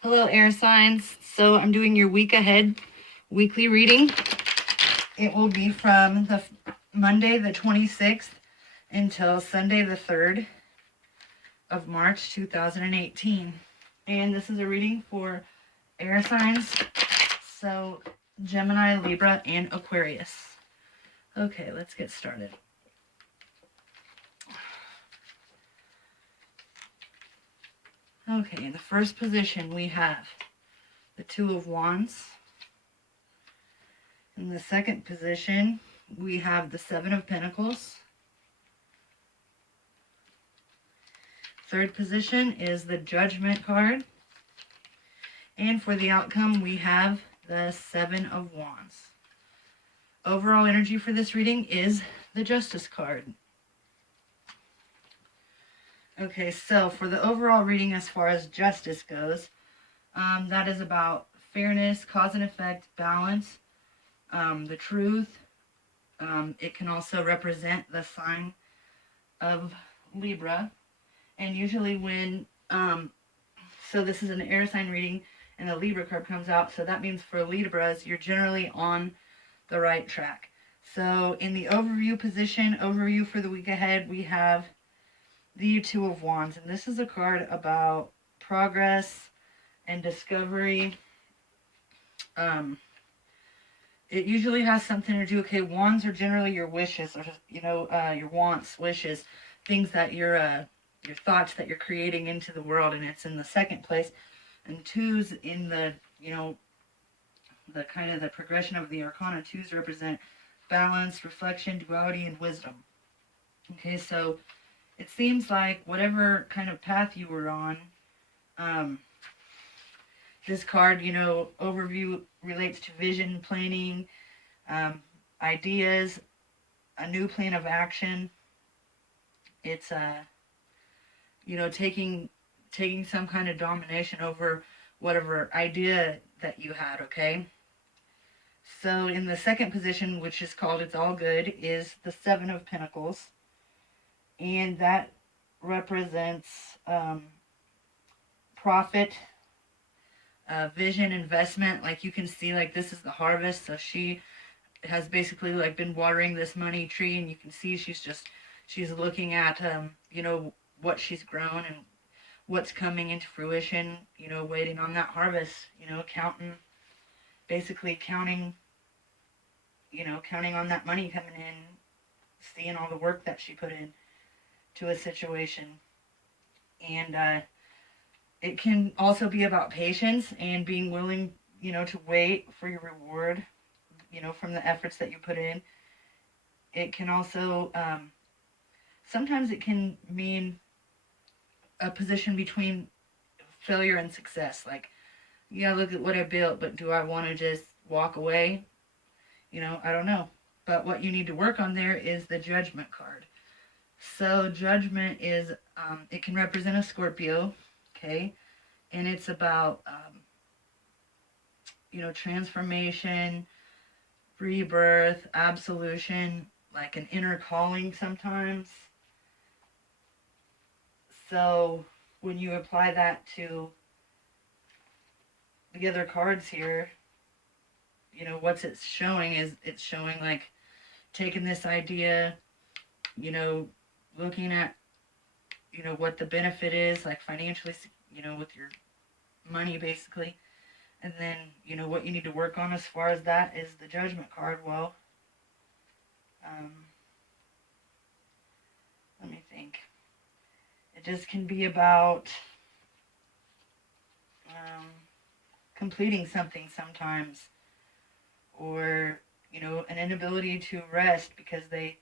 Hello, air signs. So I'm doing your week ahead weekly reading. It will be from the Monday the 26th until Sunday the 3rd of March 2018. And this is a reading for air signs. So Gemini, Libra, and Aquarius. Okay, let's get started. Okay, in the first position we have the Two of Wands. In the second position, we have the Seven of Pentacles. Third position is the Judgment card. And for the outcome, we have the Seven of Wands. Overall energy for this reading is the Justice card. Okay, so for the overall reading as far as justice goes, that is about fairness, cause and effect, balance, the truth. It can also represent the sign of Libra. And usually when, so this is an air sign reading and the Libra card comes out. So that means for Libras, you're generally on the right track. So in the overview position, overview for the week ahead, we have the Two of Wands. And this is a card about progress and discovery. It usually has something to do, okay, wands are generally your wishes, or, your wants, wishes, things that your thoughts that you're creating into the world, and it's in the second place. And twos in the, the kind of the progression of the arcana, twos represent balance, reflection, duality, and wisdom. Okay, so it seems like whatever kind of path you were on, this card, overview relates to vision, planning, ideas, a new plan of action. It's taking some kind of domination over whatever idea that you had, okay? So in the second position, which is called It's All Good, is the Seven of Pentacles. And that represents profit, vision, investment. Like you can see, like this is the harvest. So she has basically like been watering this money tree, and you can see she's looking at what she's grown and what's coming into fruition, waiting on that harvest, counting on that money coming in, seeing all the work that she put in to a situation. And it can also be about patience and being willing, to wait for your reward, from the efforts that you put in. It can also, sometimes it can mean a position between failure and success. Like, yeah, look at what I built, but do I want to just walk away? I don't know. But what you need to work on there is the Judgment card. So Judgment is, it can represent a Scorpio, okay? And it's about, transformation, rebirth, absolution, like an inner calling sometimes. So when you apply that to the other cards here, what's it's showing is it's showing like taking this idea, looking at, what the benefit is, like financially, with your money basically. And then, what you need to work on as far as that is the Judgment card. Well, let me think. It just can be about completing something sometimes, or an inability to rest because they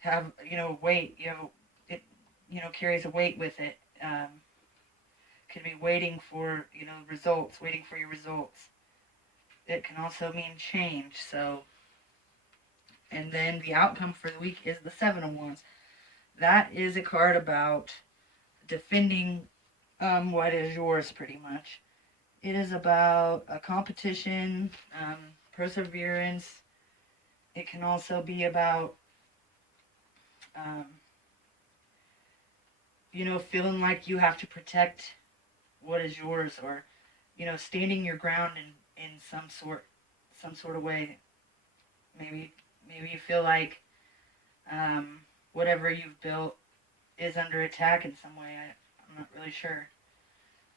have weight. It carries a weight with it. Could be waiting for results, waiting for your results. It can also mean change. So, and then the outcome for the week is the Seven of Wands. That is a card about defending what is yours, pretty much. It is about a competition, perseverance. It can also be about, feeling like you have to protect what is yours, or, you know, standing your ground in some sort of way. Maybe you feel like whatever you've built is under attack in some way. I'm not really sure.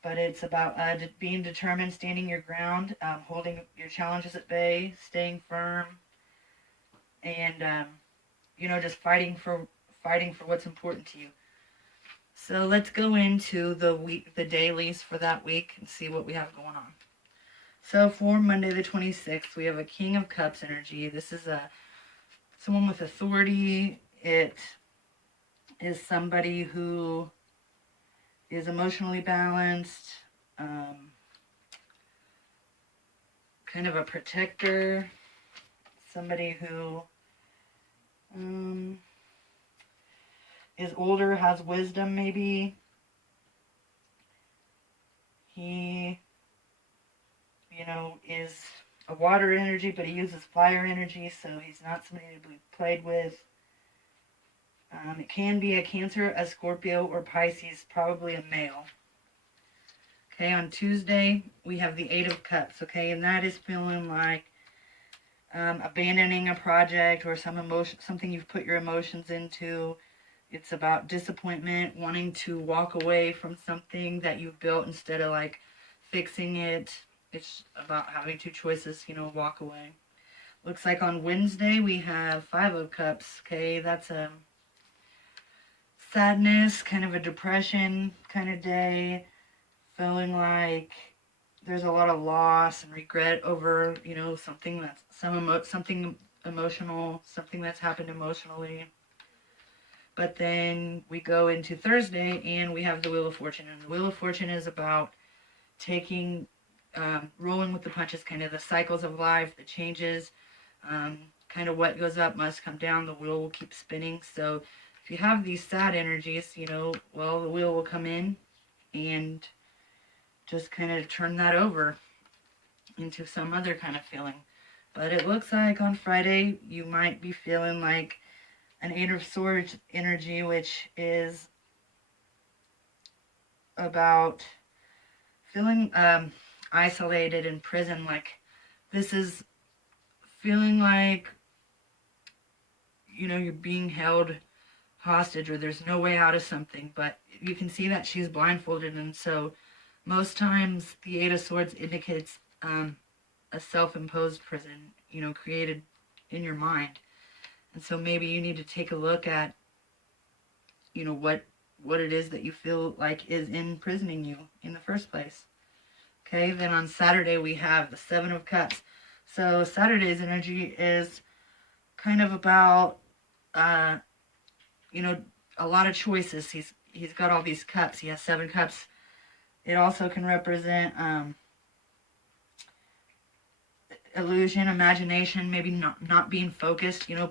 But it's about being determined, standing your ground, holding your challenges at bay, staying firm, and you know, just fighting for what's important to you. So let's go into the dailies for that week and see what we have going on. So for Monday the 26th, we have a King of Cups energy. This is someone with authority. It is somebody who is emotionally balanced, kind of a protector, somebody who is older, has wisdom maybe. He, you know, is a water energy, but he uses fire energy, so he's not somebody to be played with. It can be a Cancer, a Scorpio, or Pisces, probably a male. Okay, on Tuesday, we have the Eight of Cups, okay, and that is feeling like abandoning a project or something you've put your emotions into. It's about disappointment, wanting to walk away from something that you've built instead of like fixing it. It's about having two choices, you know, walk away. Looks like on Wednesday we have Five of Cups, okay, that's a sadness, kind of a depression kind of day, feeling like there's a lot of loss and regret over, you know, something that's something emotional, something that's happened emotionally. But then we go into Thursday and we have the Wheel of Fortune, and the Wheel of Fortune is about taking, rolling with the punches, kind of the cycles of life, the changes, kind of what goes up must come down. The wheel will keep spinning. So if you have these sad energies, you know, well, the wheel will come in and just kind of turn that over into some other kind of feeling. But it looks like on Friday you might be feeling like an Eight of Swords energy, which is about feeling isolated in prison. Like this is feeling like, you know, you're being held hostage or there's no way out of something, but you can see that she's blindfolded, and so most times the Eight of Swords indicates a self-imposed prison, you know, created in your mind. And so maybe you need to take a look at, you know, what it is that you feel like is imprisoning you in the first place. Okay, then on Saturday we have the Seven of Cups. So Saturday's energy is kind of about, you know, a lot of choices. He's got all these cups. He has 7 cups. It also can represent illusion, imagination, maybe not being focused, you know,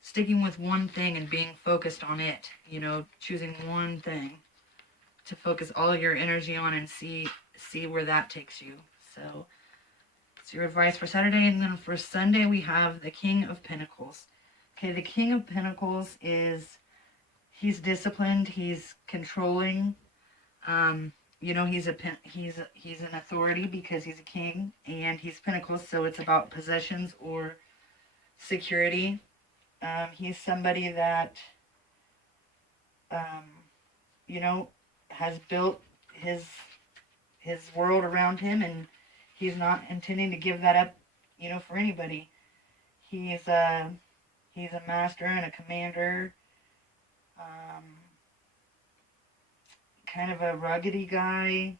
sticking with one thing and being focused on it, you know, choosing one thing to focus all your energy on and see where that takes you. So it's your advice for Saturday. And then for Sunday we have the King of Pentacles. Okay, the King of Pentacles he's disciplined, he's controlling, you know, he's an authority because he's a king, and he's pentacles, so it's about possessions or security. He's somebody that, you know, has built his world around him, and he's not intending to give that up, you know, for anybody. He's a master and a commander. Kind of a ruggedy guy,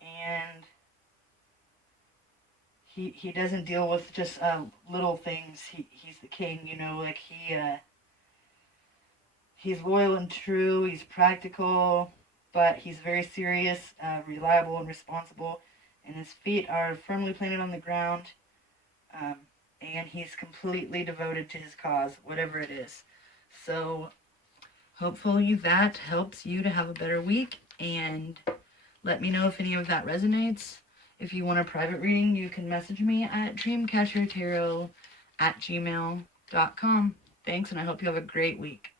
and he doesn't deal with just little things. He's the king, you know, like he's loyal and true, he's practical, but he's very serious, reliable, and responsible, and his feet are firmly planted on the ground, and he's completely devoted to his cause, whatever it is. So hopefully that helps you to have a better week, and let me know if any of that resonates. If you want a private reading, you can message me at dreamcatchertarot@gmail.com. Thanks, and I hope you have a great week.